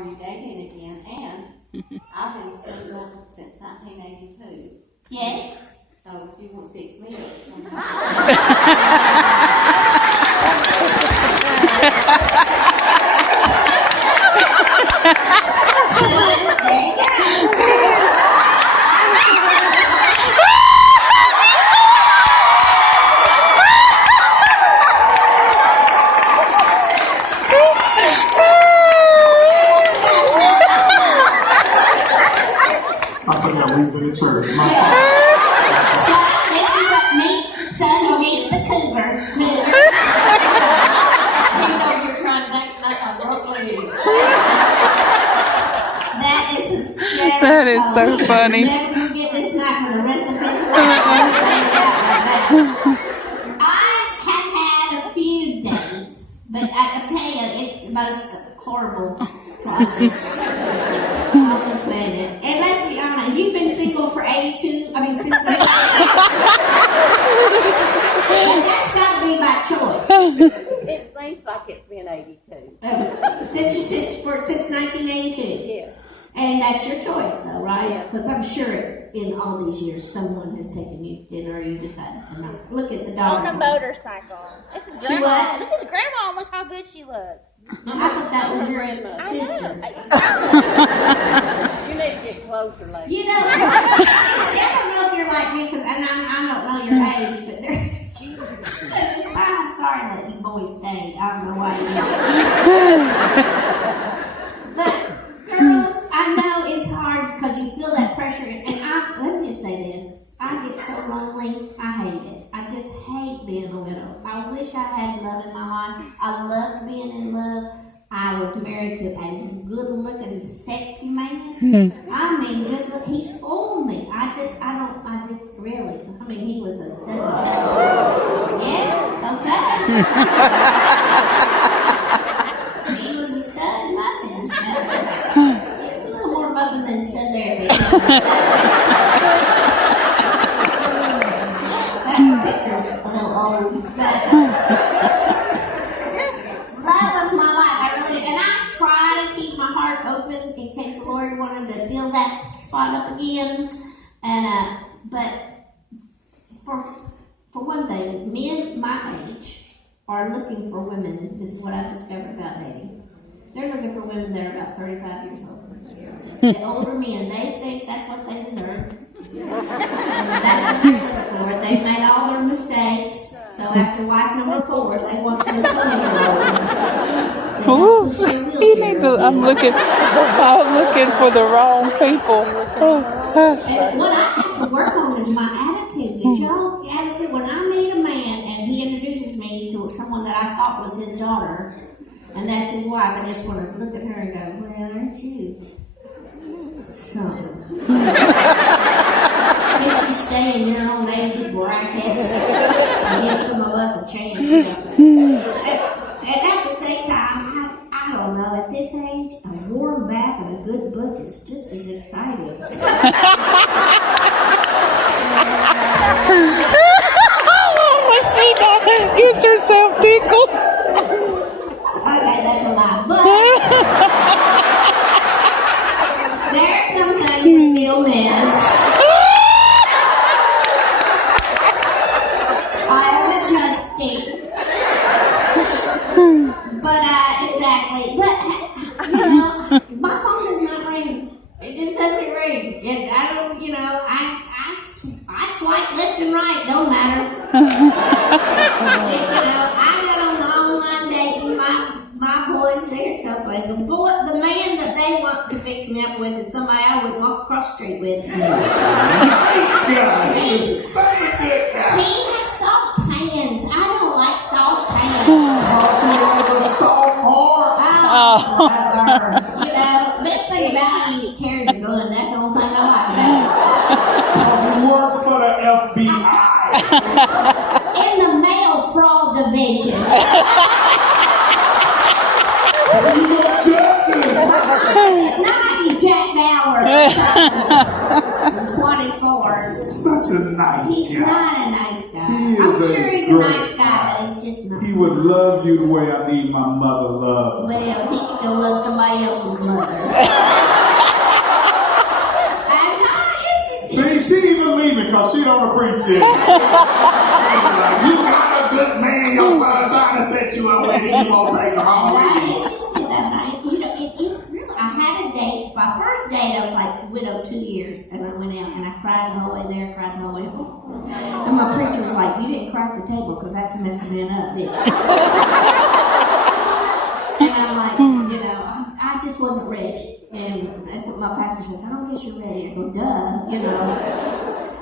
are you dating again? And I've been single since 1982. Yes. So if you want to fix me up There you go. I forgot we was in the church. So this is what you meet the cougar. he's over here trying to date like a Brooklyn. That is hysterical. That is so funny. Never forget this night for the rest of his life. I'm gonna tell you that right now. I have had a few dates, but I'll tell you, it's the most horrible process on the planet. And let's be honest, you've been single for 82, since 1982. And that's got to be by choice. It seems like it's been 82. Since 1982. Yeah. And that's your choice, though, right? Yeah. Because I'm sure in all these years, someone has taken you to dinner, or you decided to not. Look at the On dog. a motorcycle. This is She grandma. what? This is grandma. Look how good she looks. I thought that was your Grandma. sister. You need to get closer, lady. You know, I don't know if you're like me, because I don't know your age, but I'm sorry that you boys stayed. I don't know why you did. But girls, I know it's hard because you feel that pressure. And let me just say this. I get so lonely. I hate it. I just hate being a widow. I wish I had love in my life. I loved being in love. I was married to a good-looking, sexy man. Good look. He spoiled me. He was a stud. Yeah, okay. He was a stud muffin. He was a little more muffin than stud there. That picture's a little old, but love of my life. And I try to keep my heart open in case the Lord wanted to fill that spot up again. And but for one thing, men my age are looking for women. This is what I've discovered about dating. They're looking for women that are about 35 years old. The older men, they think that's what they deserve. That's what they're looking for. They've made all their mistakes. So after wife number 4, they want some 20-year-old. I'm looking for the wrong people. And what I have to work on is my attitude. Did y'all attitude? When I meet a man and he introduces me to someone that I thought was his daughter, and that's his wife, I just want to look at her and go, well, aren't you? So, can't you stay in your own age bracket and give some of us a chance? And at the same time, I don't know, at this age, a warm bath and a good book is just as exciting. She gets herself tickled. Okay, that's a lie. But there are some things I still miss. I am adjusting. But, exactly. But, my phone does not ring. It just doesn't ring. And I don't, I swipe left and right. Don't matter. I got on the online dating. My boys, they're so funny. The man that they want to fix me up with is somebody I would walk across the street with. Nice guy. He's such a good guy. He has soft hands. I don't like soft hands. He has a soft heart. Best thing about him is he carries a gun. That's the only thing I like about him. Because he works for the FBI. In the mail fraud division. You gonna judge him? It's not like he's Jack Bauer or 24. Such a nice He's guy. not a nice guy. He is I'm a sure he's a great nice guy, but he's just not. He would love you the way I need my mother loved. Well, he could go love somebody else's mother. I'm not interested. See, she even leaving because she don't appreciate it. She like, you got a good man, your son trying to set you up with it, you won't take her home I'm with not you. interested. I'm not. You know, it's really. I had a date. My first date, I was like widowed 2 years, and I went out and I cried the whole way there, cried the whole way home. And my preacher was like, "You didn't cry at the table because that can mess a man up, did you?" And I'm like, you know, I just wasn't ready. And that's what my pastor says. I don't guess you're ready. I go, duh, you know.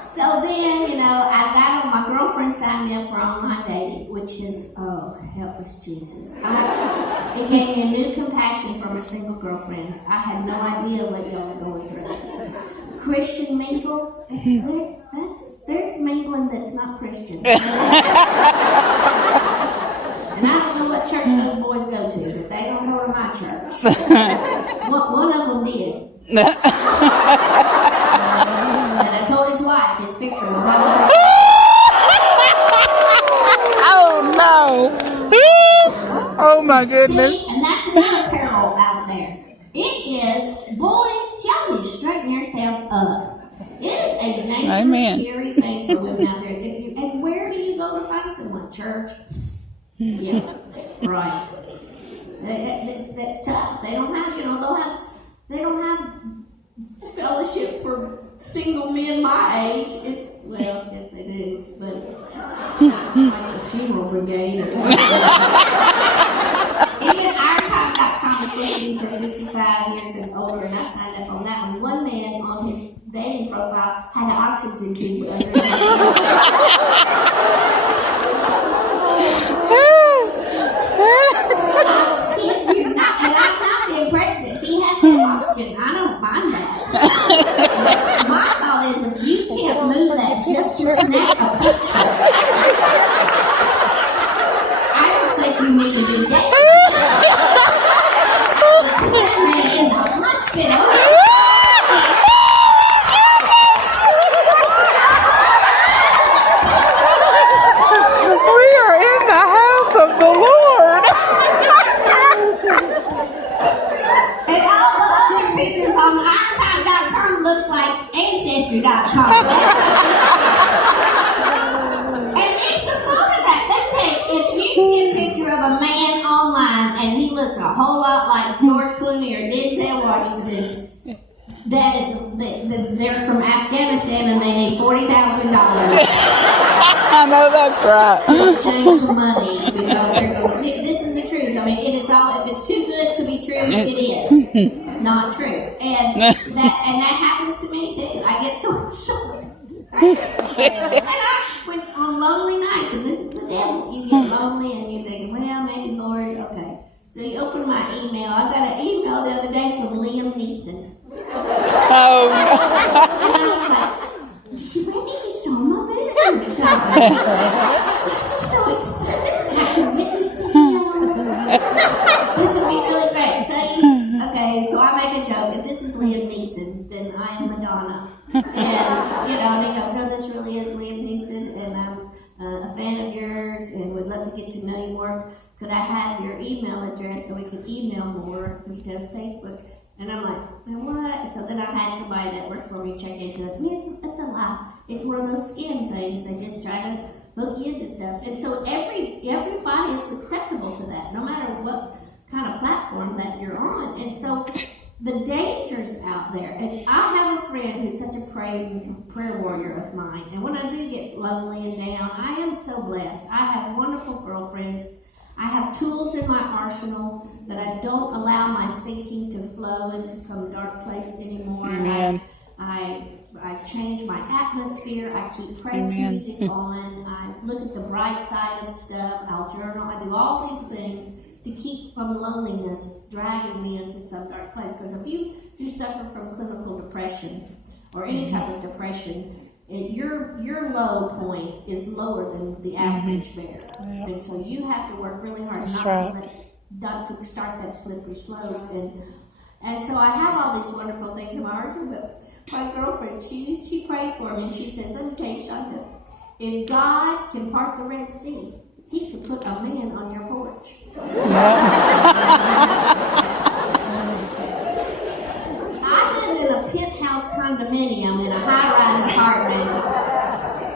So then, you know, I got on, my girlfriend signed me up for online dating, which is, oh, help us Jesus. It gave me a new compassion for my single girlfriends. I had no idea what y'all were going through. Christian mingle, there's mingling that's not Christian. And I don't know what church those boys go to, but they don't go to my church. One of them did. And I told his wife his picture was on the Oh no! Oh my goodness! See, and that's another peril out there. It is, boys, y'all need to straighten yourselves up. It is a dangerous, Amen. scary thing for women out there. And where do you go to find someone? Church? Yeah, right. That's tough. They don't have, you know, they don't have fellowship for single men my age. Well, yes they do, but it's like a funeral brigade or something. Even ourtime.com is looking for 55 years and older, and I signed up on that one. One man on his dating profile had an oxygen tube under his And I'm not being prejudiced. He has no oxygen. I don't mind that. But my thought is, if you can't move that just to snap a picture, I don't think you need to be dating. Put that man in the hospital. We are in the house of the Lord. And all the other pictures on ourtime.com look like ancestry.com. And it's the photograph. Let me tell you, if you see a picture of a man online and he looks a whole lot like George Clooney or Denzel Washington, that is, they're from Afghanistan and they need $40,000. I know that's right. Exchange some money because they're going to. This is the truth. I mean, it is all. If it's too good to be true, it is not true, and that happens to me too. I get so and I went on lonely nights, and this is the devil. You get lonely, and you think, well, maybe Lord, okay. So you open my email. I got an email the other day from Liam Neeson, Oh, and I was like, maybe he saw my movie or something. I'm so excited I can witness to him. This would be really great. So I make a joke. If this is Liam Neeson, then I am Madonna. And, you know, and he goes, no, this really is Liam Neeson, and I'm a fan of yours and would love to get to know you more. Could I have your email address so we could email more instead of Facebook? And I'm like, what? So then I had somebody that works for me check into it. That's a lie. It's one of those scam things. They just try to hook you into stuff. And so everybody is susceptible to that, no matter what kind of platform that you're on. And so the dangers out there. And I have a friend who's such a prayer warrior of mine. And when I do get lonely and down, I am so blessed. I have wonderful girlfriends. I have tools in my arsenal that I don't allow my thinking to flow into some dark place anymore. Amen. I change my atmosphere. I keep praise music on. I look at the bright side of stuff. I'll journal. I do all these things to keep from loneliness dragging me into some dark place. Because if you do suffer from clinical depression or any type of depression, your low point is lower than the average bear. Yep. And so you have to work really hard not to start that slippery slope. And And so I have all these wonderful things in my arsenal, but my girlfriend, she prays for me, and she says, let me tell you something. If God can part the Red Sea, He can put a man on your porch. I live in a penthouse condominium in a high-rise apartment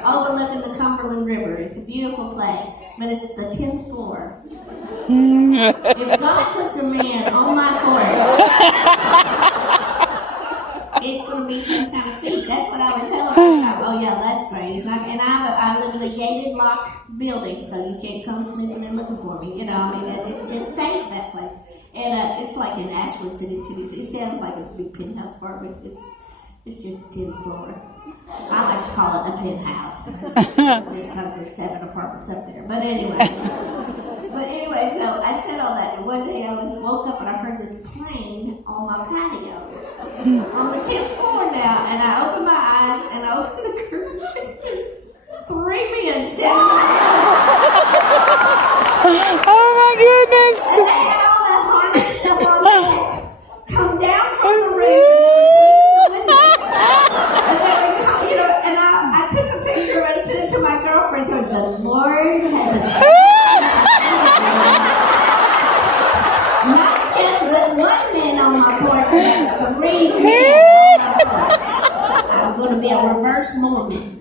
overlooking the Cumberland River. It's a beautiful place, but it's the 10th floor. If God puts a man on my porch, it's going to be some kind of feat. That's what I would tell him. Oh yeah, that's great. It's not, and I live in a gated, locked building, so you can't come snooping and looking for me. You know, I mean, it's just safe, that place. And it's like in Ashland City, Tennessee. It sounds like it's a big penthouse apartment. It's just 10th floor. I like to call it a penthouse, just because there's 7 apartments up there. But anyway, so I said all that. And one day I woke up and I heard this clang on my patio, on the 10th floor now. And I opened my eyes and I opened the curtain. There's 3 men standing there. Oh my goodness! And they had all that harness stuff on. They had come down from the roof and they were cleaning the windows. And they were, you know, and I took a picture of it and sent it to my girlfriend. So the Lord has a not just with 1 man on my porch, but 3 men on my porch. I'm going to be a reverse Mormon.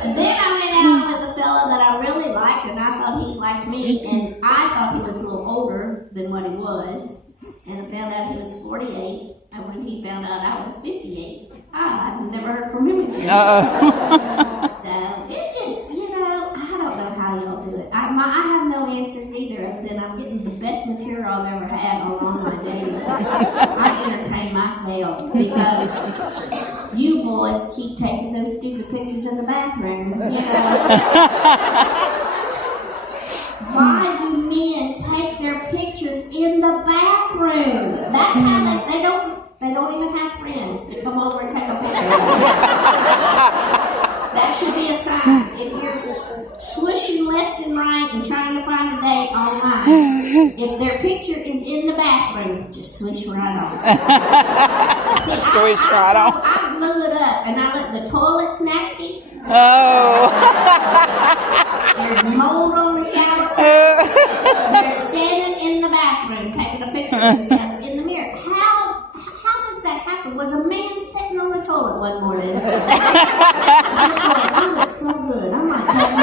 And then I went out with a fella that I really liked, and I thought he liked me, and I thought he was a little older than what he was, and I found out he was 48, and when he found out I was 58, I'd never heard from him again. So it's just, you know, I don't know how y'all do it. I have no answers either, other than I'm getting the best material I've ever had on online dating. I entertain myself because you boys keep taking those stupid pictures in the bathroom, you know. Why do men take their pictures in the bathroom? That's how they don't even have friends to come over and take a picture. That should be a sign. If you're swishing left and right and trying to find a date online, if their picture is in the bathroom, just swish right on. See, Swish right on. I blew it up, and I let the toilet's nasty. Oh. There's mold on the shower curtain. They're standing in the bathroom taking a picture of themselves in the mirror. How does that happen? Was a man sitting on the toilet one morning just going, I look so good, I might take my